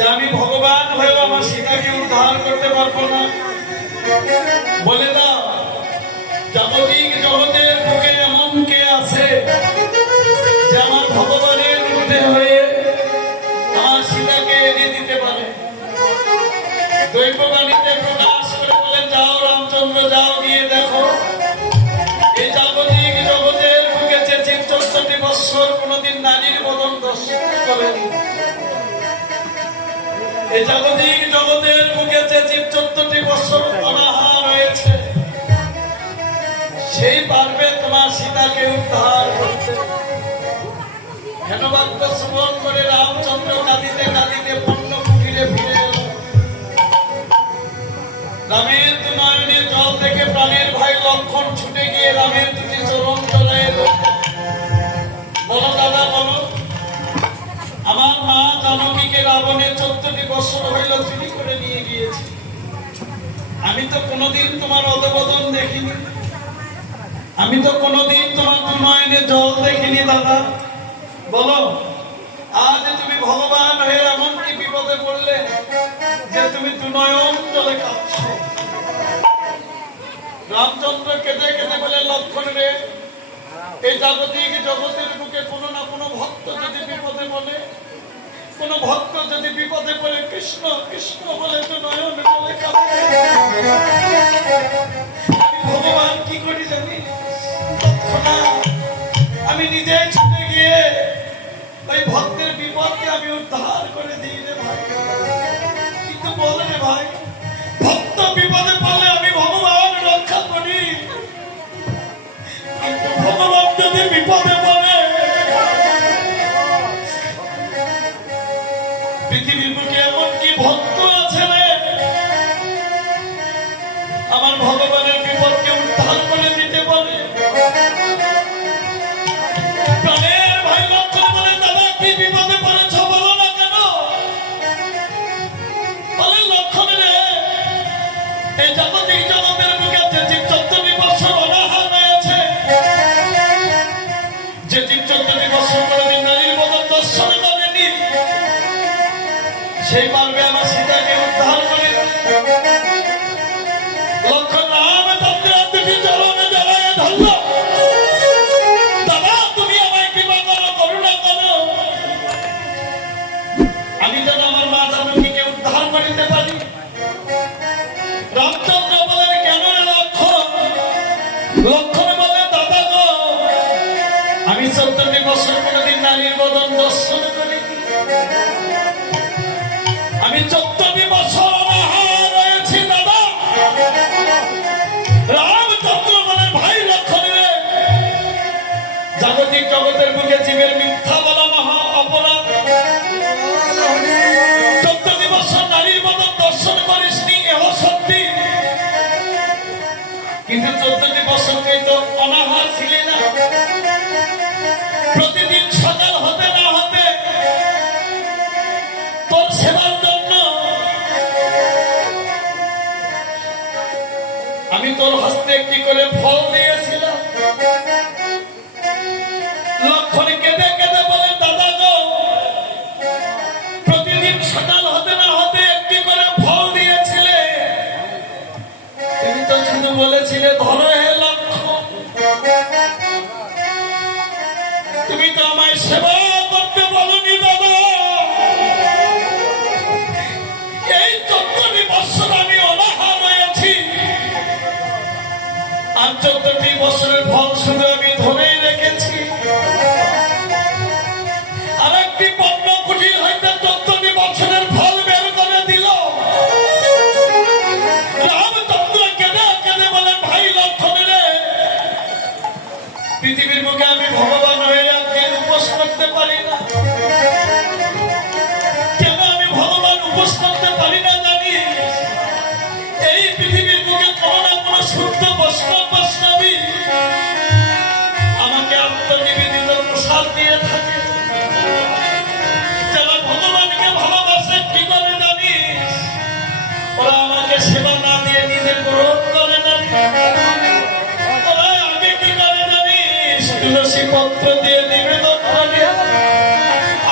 যে আমি ভগবান হয়েও আমার সীতাকে উদ্ধার করতে পারব না। বলে দাও। জাগতিক জগতের বুকে যে জীব চৌদ্দটি বছর অনাহার রয়েছে, সেই পারবে তোমার সীতাকে উদ্ধার করতে। হেন শ্রবণ করে রামচন্দ্র কাঁদিতে কাঁদিতে পণ্য কুটিরে ফিরে এলো? রামের দু নয়নে জল থেকে প্রাণের ভাই লক্ষণ ছুটে গিয়ে রামের দুটি চরণ চড়াই এলো বলো দাদা, বলো চোদ্দটি বছর হইল চুরি করে নিয়ে আমি তো কোনোদিন তোমার অধবদন দেখিনি। আমি তো কোনোদিন তোমার দু নয়নে জল দেখিনি, দাদা। বলো, আজ তুমি ভগবান হয়ে এমন কি বিপদে পড়লে যে তুমি দু নয়ন জলে কাঁদছ। রামচন্দ্র কেঁদে কেঁদে বলে, লক্ষণ রে, এই জাগতিক জগতের বুকে কোনো না কোনো ভক্ত যদি বিপদে বলে কোন ভক্ত যদি বিপদে পড়ে, কৃষ্ণ কৃষ্ণ বলে তো নয়ন বলে ভগবান কি করি জানি? আমি নিজে আমি যেন আমার মা জানকীকে উদ্ধার রামচন্দ্র পত্র দিয়ে নিবেদন করে।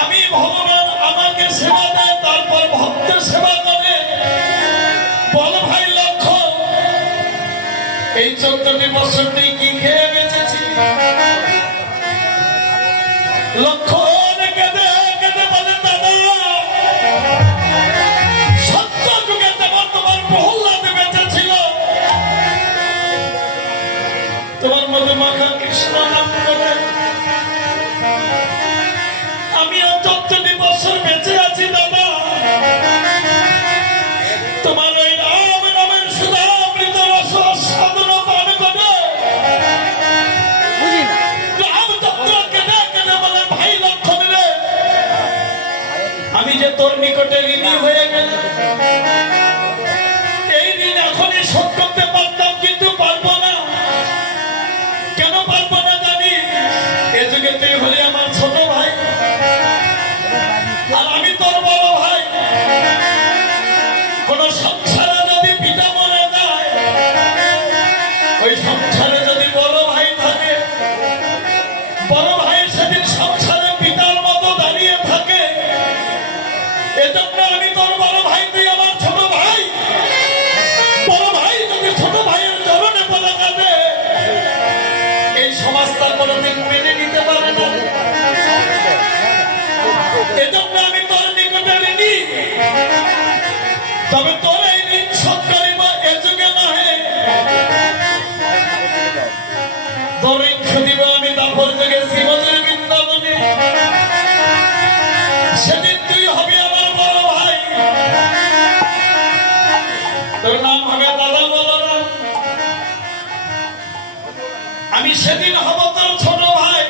আমি ভগবান আমাকে সেবা দেয়, তারপর ভক্ত সেবা করে। বল ভাই, লক্ষ্য। এই চোদ্দটি বছর কি খেয়ে বেঁচেছি? লক্ষ্য তোর নাম হবে দাদা বলো না। আমি সেদিন হব তোর ছোট ভাই।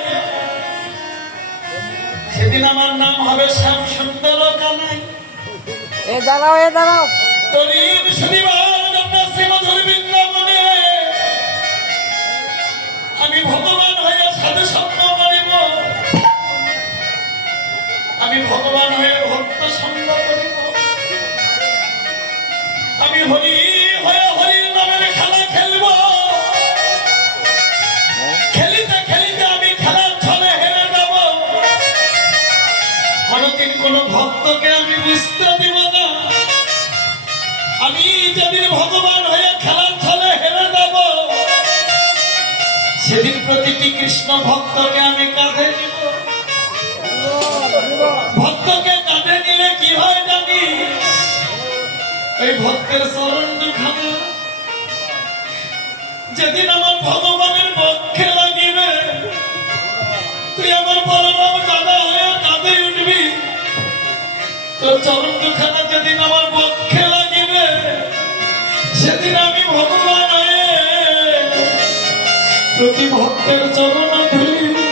সেদিন আমার নাম হবে শ্যাম সুন্দর কানাই। এ দাঁড়াও এ দাঁড়াও। তোর শনিবার আমি ভগবান হয়ে সাধু স্বপ্ন করিব আমি ভগবান হয়ে আমি হরি, হয়ে হরির নামের খেলা খেলব। খেলিতে খেলিতে আমি খেলার ছলে হেরে যাব। কোনদিন কোন ভক্তকে আমি বুঝতে দিব না। আমি যেদিন ভগবান হয়ে খেলার ছলে হেরে যাব, সেদিন প্রতিটি কৃষ্ণ ভক্তকে আমি কাঁধে নিব। ওই ভক্তের চরণ দুখানা। যেদিন আমার ভগবানের পক্ষে লাগিবে, তুই আমার বলরাম দাদা হয়ে কাঁধে উঠবি। তোর চরণ দুখানা যেদিন আমার পক্ষে লাগিবে, সেদিন আমি ভগবান হয়ে প্রতি ভক্তের চরণ ধুলি।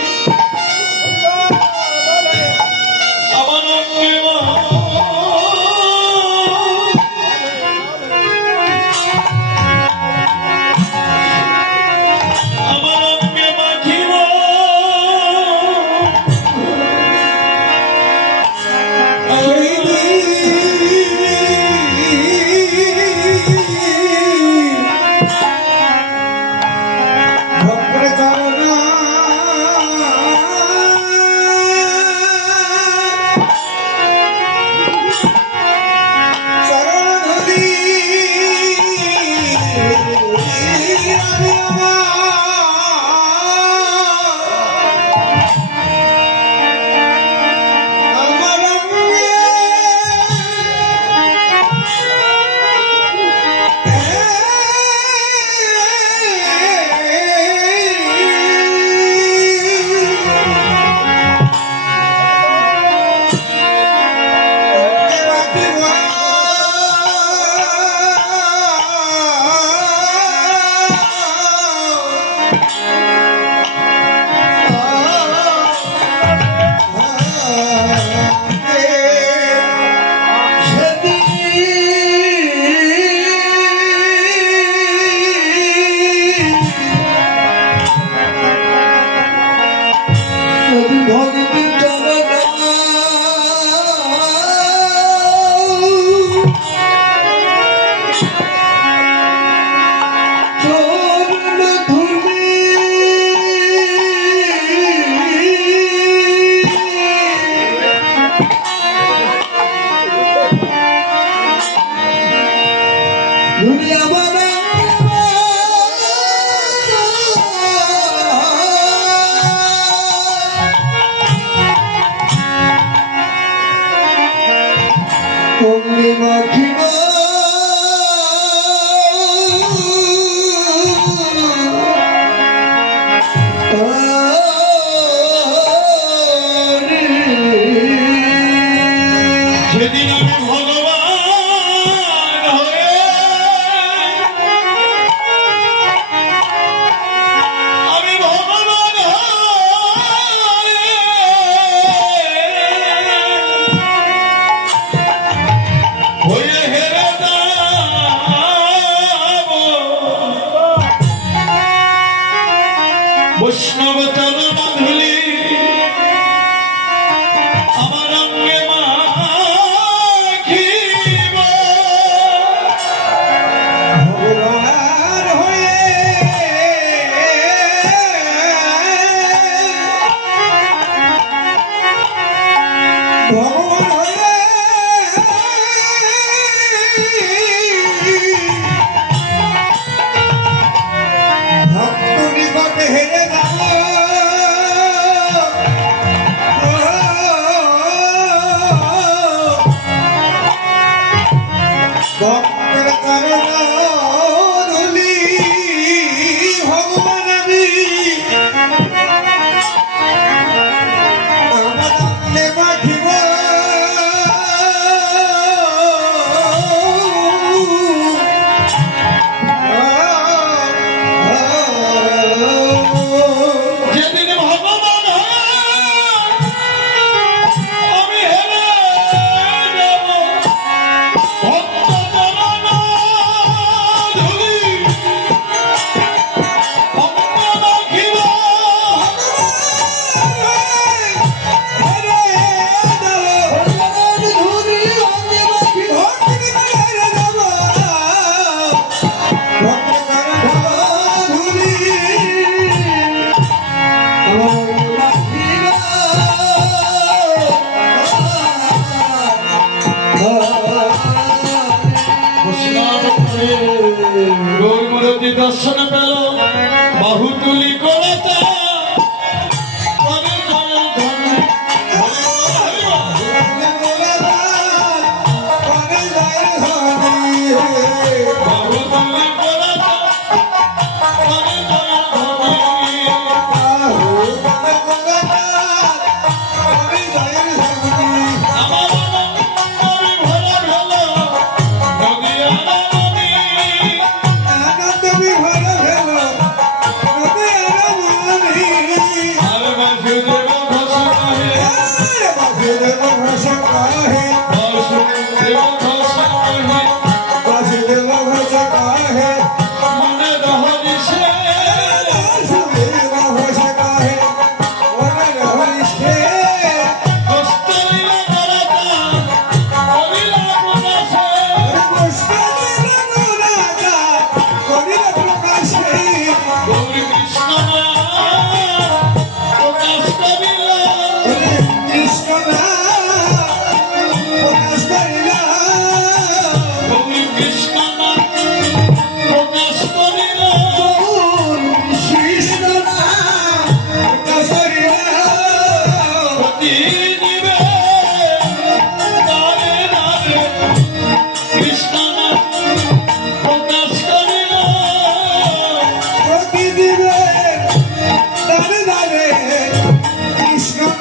কৃষ্ণ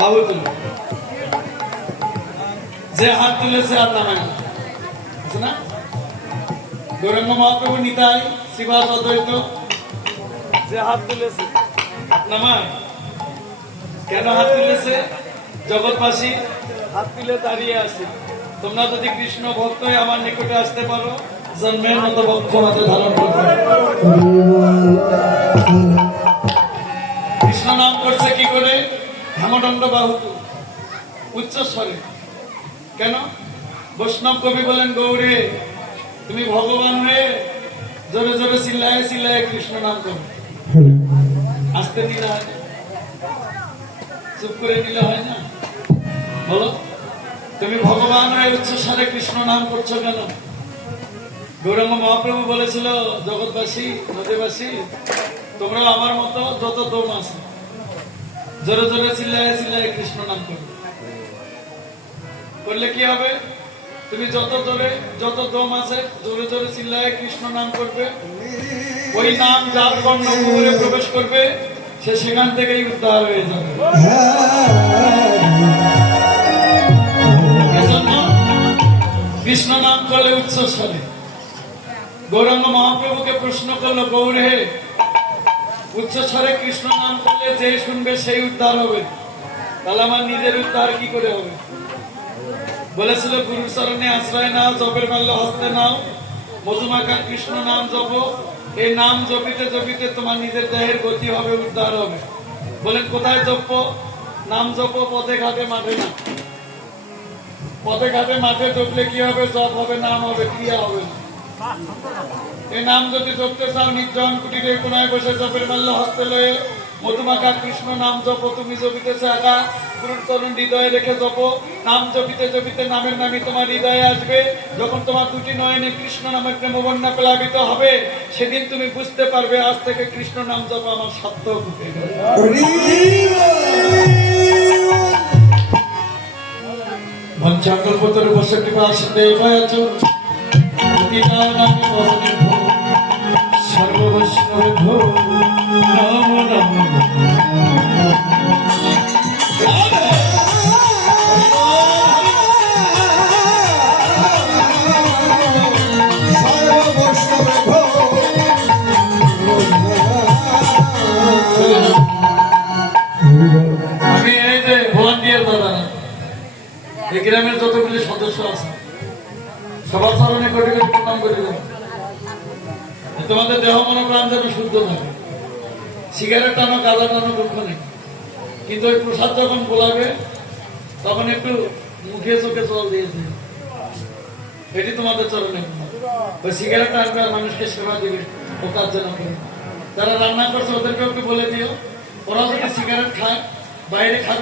বাবু তুল যে হাত তুলেছে আর নামায় না। মহাপ্রভু নিতাই শ্রীবাস অদ্বৈত। যে হাত তুলেছে নামায়। কেন হাত তুলেছে জগৎবাসী হাত তুলে দাঁড়িয়ে আছে। তোমরা যদি কৃষ্ণ ভক্ত আমার নিকটে আসতে পারো, জন্মের মতো বক্ষ হাতে ধারণ করতে হেমদণ্ড বাহু। উচ্চ স্বরে কেন? বৈষ্ণব কবি বলেন গৌরে তুমি ভগবান হয়ে জোরে জোরে চিল্লায় চিল্লায় কৃষ্ণ নাম করো। আসতে দিলে হয় না। চুপ করে দিলে হয় না? বলো, তুমি ভগবান হয়ে উচ্চ স্বরে কৃষ্ণ নাম করছ কেন? গৌরাঙ্গ মহাপ্রভু বলেছিল, জগৎবাসী, নদীবাসী তোমরা আমার মতো যত দম আছে জোরে জোরে চিল্লায় চিল্লায় কৃষ্ণ নাম করবে করলে কি হবে? তুমি যত জোরে, যত দম আছে, জোরে জোরে চিল্লায় কৃষ্ণ নাম করবে। ওই নাম যার কর্ণ কুহুরে প্রবেশ করবে, সে সেখান থেকেই উদ্ধার হয়ে যাবে। কৃষ্ণ নাম করলে উচ্চ স্বরে। গৌরাঙ্গ মহাপ্রভুকে প্রশ্ন করল, গৌরে হে উচ্চ কৃষ্ণ নাম করলে যে শুনবে সেই উদ্ধার হবে। তাহলে আমার নিজের উদ্ধার কি করে হবে? বলেছিল গুরুর চরণে আশ্রয় নাও, জপের মাল্য হস্তে নাও। মধুমাখা কৃষ্ণ নাম জপ। এই নাম জপিতে জপিতে তোমার নিজের দেহের গতি হবে, উদ্ধার হবে। বলেন, কোথায় জপ? নাম জপ, পথে ঘাটে, মাঠে না। পথে ঘাটে, মাঠে জপলে কি হবে? জপ হবে, নাম হবে, ক্রিয়া হবে না। নাম যদি জপতে চাও, নির্জন কোনায় বসে জপের মাল্য হস্তে লয়ে মধুমাখা কৃষ্ণ নাম জপ, তুমি জপিতে প্লাবিত হবে, সেদিন তুমি বুঝতে পারবে, আজ থেকে কৃষ্ণ নাম জপ আমার সার্থক হয়ে গেল। বসে কৃপা আসতে সর্ববৈষ্ণবে নম নম শুদ্ধ থাকে সিগারেট টানো গাঁদা টানো দুঃখ নেই। কিন্তু ওই প্রসাদ যখন বোলাবে তখন একটু মুখে চোখে জল দিয়ে দিন এটি তোমাদের চরণে। ওই সিগারেট আর মানুষকে সেবা দিবে ও কাজ যেন করে। যারা রান্না করছে, ওদেরকেও একটু বলে দিও। ওরা যদি সিগারেট খায়, বাইরে খাবে